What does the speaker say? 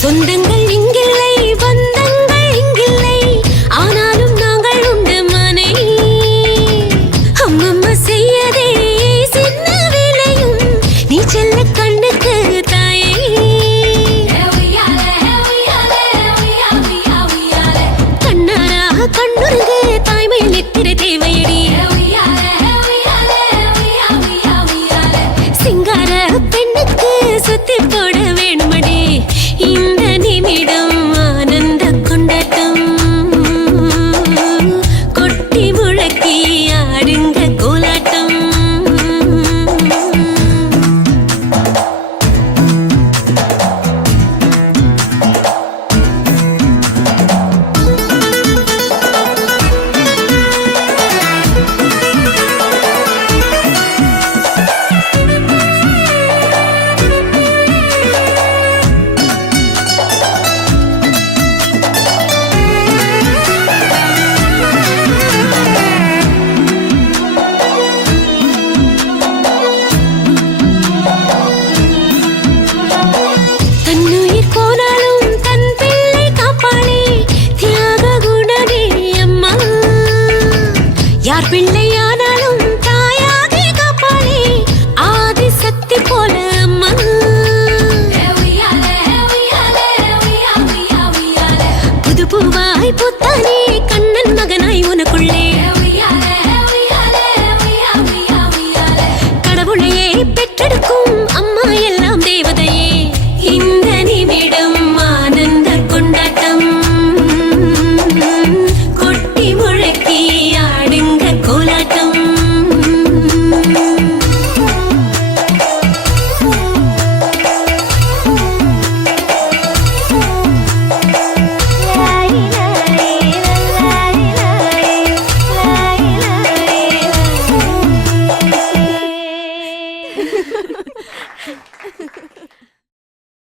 சொந்தங்கள் இங்கில்லை, பந்தங்கள் இங்கில்லை, ஆனாலும் நாங்கள் உண்டு மனை. அம்மம்மா செய்யதே சின்ன வேலையும் நீ செல்ல கண்ணுக்கு தாயே. கண்ணாராக கண்ணுருகு தாய்மையில் நித்திர தேவையடி. சிங்கார பெண்ணுக்கு சுத்தி போட வேணுமடி. இந்த நிமிடம் ஆனந்த கொண்டாட்டம், கொட்டி முழக்கி ஆடுங்க கோலாட்டம். யார் பிள்ளையானாலும் தாயாகி காப்பாளே, ஆதி சக்தி போல அம்மா. புது பூவாய் பூத்தானே கண்ணன் மகனாய் உனக்குள்ளே. கடவுளையே பெற்றெடுக்கும் அம்மா எல்லாம் தேவதையே. இந்த நிமிடம் ஆனந்த கொண்டாட்டம், கொட்டி முழக்கி ஆடுங்க கோலாட்டம்.